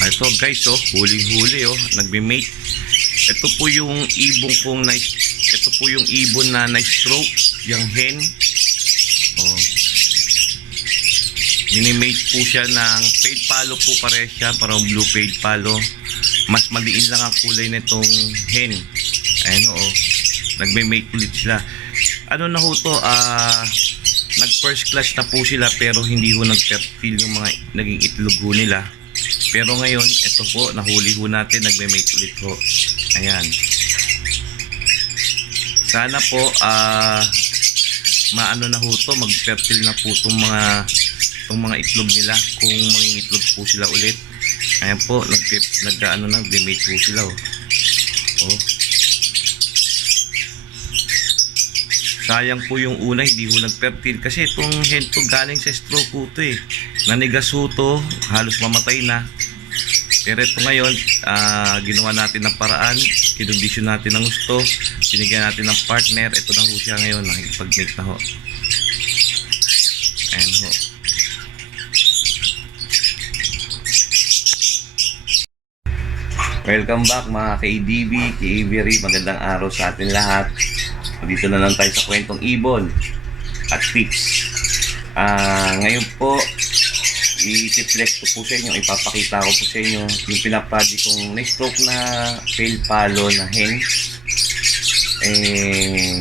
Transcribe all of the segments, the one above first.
Ito guys, oh, huli-huli, oh, nagbe-mate. Ito po yung ibon kong ito po yung ibon na na-stroke, yung hen. Oh. Minimate po siya ng paid palo po, pare siya, parang blue paid palo. Mas maliit lang ang kulay nitong hen. Ayun, oh. Nagme-mate ulit sila. Ano na ho to, nag first class na po sila pero hindi ho nag-fertile yung mga naging itlog ho nila. Pero ngayon, ito po, nahuli ho natin, nagme-mate ulit ho. Ayan. Sana po, maano na ho to, mag-fertile na po itong mga itlog nila. Kung mangingitlog po sila ulit. Ayan po, nagme-mate po sila, oh. Oh. Sayang po yung una, hindi ho nag-fertile. Kasi itong hen to galing sa stroke po to, eh. Nanigas ho to, halos mamatay na. Pero ito ngayon, ginawa natin ng paraan, kinondisyon natin ng gusto, binigyan natin ng partner. Ito na ho siya ngayon, nakikipag-mate na ho. Ayan ho. Welcome back mga ka-ADB, ka-Avery, magandang araw sa atin lahat. Dito na lang tayo sa kwentong ibon at tips. Ngayon po, i-flex ko po sa inyo, ipapakita ko po sa inyo yung pinaproject kong na-stroke na fail palo na hen.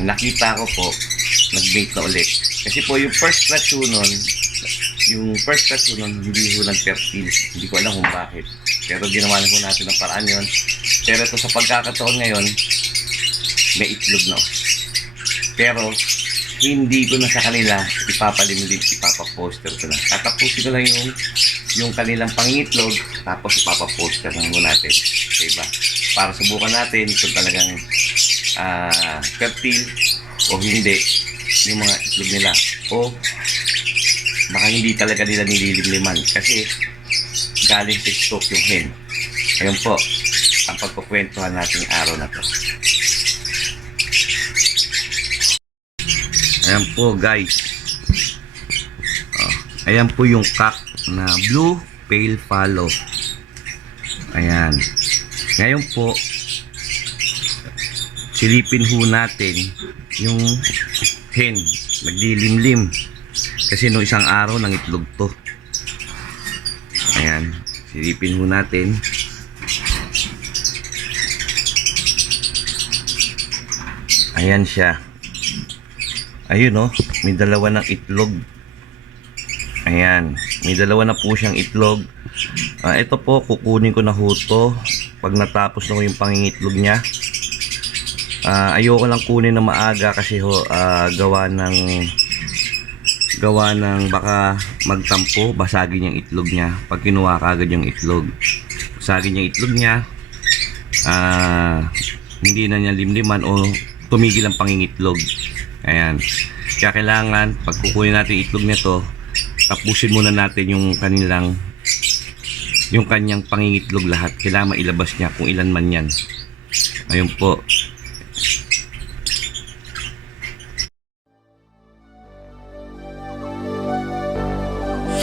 Nakita ko po, nag-mate na ulit. Kasi po yung first clutch nun, hindi ko nag-fertile. Hindi ko alam kung bakit. Pero ginawa na po natin ng paraan yun. Pero ito sa pagkakataon ngayon, may itlog na. Pero hindi ko na sa kanila ipapalimlim, ipapaposter ko na. Tatapusin ko lang yung kanilang pangitlog, tapos ipapaposter lang mo natin. Diba? Para subukan natin kung talagang fertile o hindi yung mga itlog nila. O baka hindi talaga nila nililimliman kasi galing sa stroke yung hen. Ayun po ang pagkukwentuhan natin araw na to. Ayan po guys, ayan po yung cock na blue pale fallow. Ayan, ngayon po silipin ho natin yung hen, naglilimlim kasi no isang araw nang itlog to. Ayan, silipin ho natin. Ayan siya. Ayun, oh, may dalawa ng itlog. Ayan, may dalawa na po siyang itlog. Ito po, kukunin ko na ho to pag natapos na ho yung pangingitlog niya. Ayoko lang kunin na maaga kasi ho, gawa ng baka magtampo, basagin yung itlog niya. Pag kinuha kagad yung itlog, basagin yung itlog niya, hindi na niya limliman o tumigil ang pangingitlog. Ayan, kaya kailangan pag kukunin natin itlog nito, tapusin muna natin yung kanyang pangingitlog lahat. Kailangan mailabas niya kung ilan man yan. Ayun po.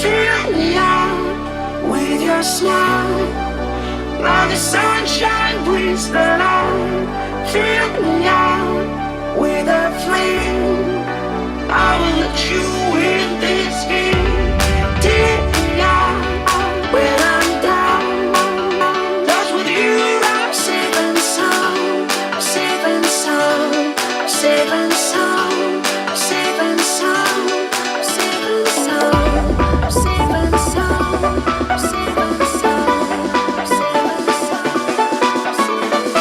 Fill me out with your smile. Now the sunshine brings the light. Fill me out with a flame. I will let you in this game. Take me out when I'm down. Cause with you I'm safe and sound. I'm safe and sound. I'm safe and sound. I'm safe and sound. I'm safe and sound. I'm safe and sound. I'm safe and sound. I'm safe and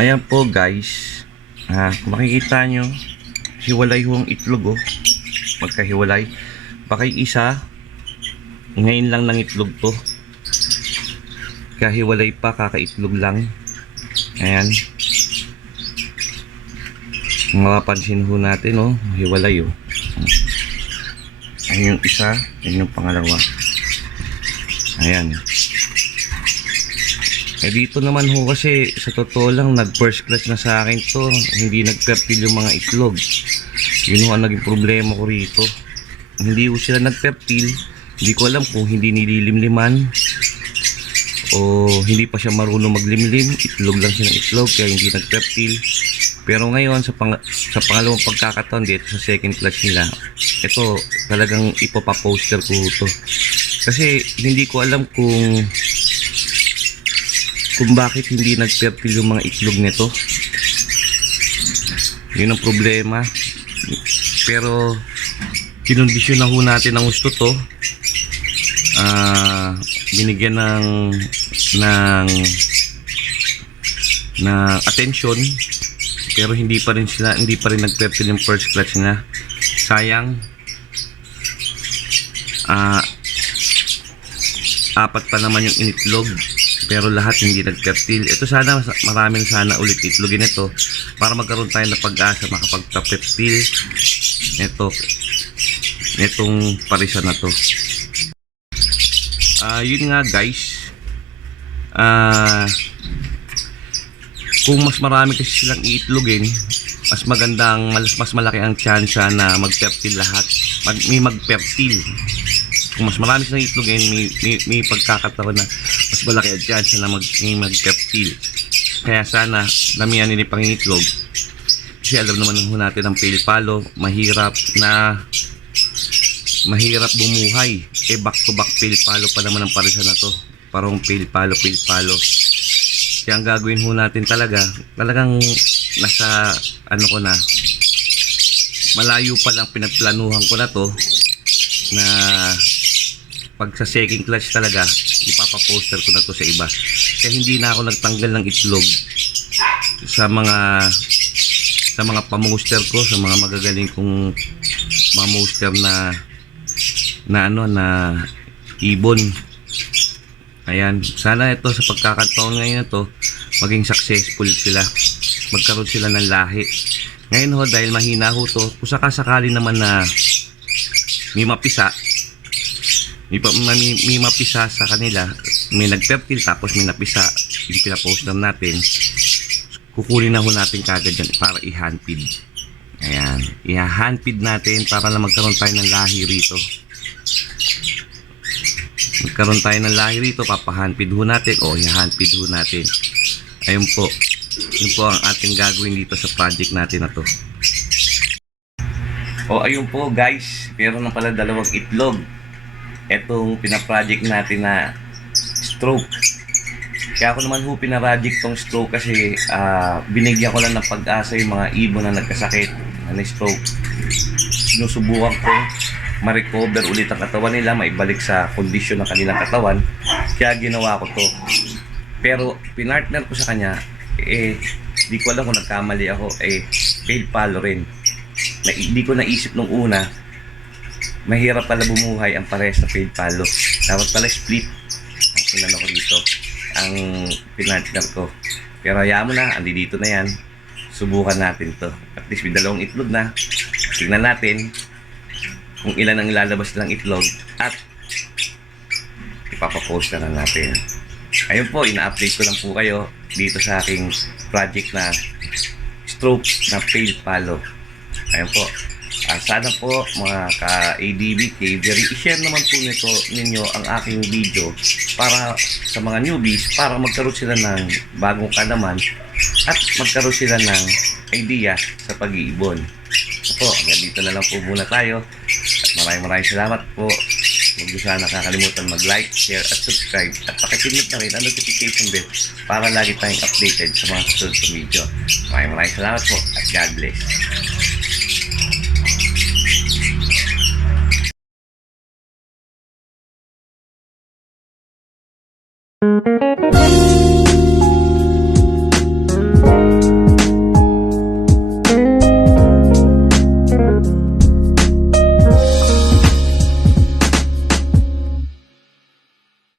Ayan po guys, kung makikita nyo, hiwalay ho ang itlog, oh. Magkahiwalay. Baka yung isa Ngayon lang ng itlog to. Kahiwalay pa, kakaitlog lang. Ayan. Mapapansin ho natin, oh, hiwalay, oh. Ayan yung isa, ayan yung pangalawa. Ayan. Eh dito naman ho kasi sa totoo lang nag first class na sa akin to, hindi nag-fertile yung mga itlog. Yun ho ang naging problema ko rito. Hindi ho sila nag-fertile. Hindi ko alam kung hindi nililimliman o hindi pa siya marunong maglimlim. Itlog lang siya ng itlog kaya hindi nag-fertile. Pero ngayon sa pangalawang pagkakataon dito sa second class nila, ito talagang ipoposter ko to. Kasi hindi ko alam kung bakit hindi nag-fertile yung mga itlog nito. Yun ang problema. Pero kinondisyon na ho natin ang gusto to. Binigyan ng attention, pero hindi pa rin nag-fertile yung first clutch na. Sayang. Apat pa naman yung initlog, pero lahat hindi nag-fertile. Ito sana maraming sana ulit itlogin ito para magkaroon tayo ng pag-asa makapagpa-fertile itong parisa na to. Yun nga guys, kung mas marami kasi silang iitlogin, mas magandang, mas malaki ang chance na mag-fertile lahat, may mag-fertile. Kung mas marami silang iitlogin, may pagkakataon na mas malaki ang chance na may mag-fertile. Kaya sana damihan nila pang itlog, kasi alam naman natin ang pale palo mahirap bumuhay. Back to back pale palo pa naman ang parisa na to, parang pale palo. Kaya ang gagawin ho natin talagang nasa malayo pa lang pinagplanuhan ko na to, na pag sa second clutch talaga ipapaposter ko na to sa iba. Kaya hindi na ako nagtanggal ng itlog sa mga pamuster ko, sa mga magagaling kong mamuster na ibon. Ayan, sana ito sa pagkakataon ngayon na to maging successful sila, magkaroon sila ng lahi. Ngayon ho, dahil mahina ho to, kung sakasakali naman na may mapisa sa kanila, may nag-fertile tapos may napisa yung pinaposter natin, kukunin na ho natin kagad yan para i-handfeed. Ayan, i-handfeed natin para na magkaroon tayo ng lahi rito. Papa-handfeed ho natin o i-handfeed ho natin. Ayun po, yun po ang ating gagawin dito sa project natin na to. O ayun po guys, meron na pala dalawang itlog etong pinaproject natin na stroke. Kaya ako naman ho pinaroject tong stroke kasi binigyan ko lang ng pag-asa yung mga ibon na nagkasakit na stroke. Sinusubukan ko ma-recover ulit ang katawan nila, maibalik sa kondisyon ng kanilang katawan. Kaya ginawa ko to. Pero pinartner ko sa kanya, di ko alam kung nagkamali ako, pale palo rin. Hindi ko naisip nung una, mahirap pala bumuhay ang parehas na pale palo. Dapat pala split ang pinano ko dito, ang pinartner ko. Pero hayaan mo na, andi dito na yan. Subukan natin to. At least may dalawang itlog na. Tingnan natin kung ilan ang ilalabas ng itlog at ipapapost na natin. Ayun po, ina-update ko lang po kayo dito sa aking project na stroke na pale palo. Ayun po, sana po mga ka-ADB, Cavery, i-share naman po ninyo ang aking video para sa mga newbies, para magkaroon sila ng bagong kalaman at magkaroon sila ng idea sa pag-iibon. Po, hanggang dito na lang po muna tayo. At maraming salamat po. Huwag niyo sana nakakalimutan mag-like, share at subscribe. At pakipindot na rin ang notification bell para lagi tayong updated sa mga susunod na video. Maraming salamat po at God bless.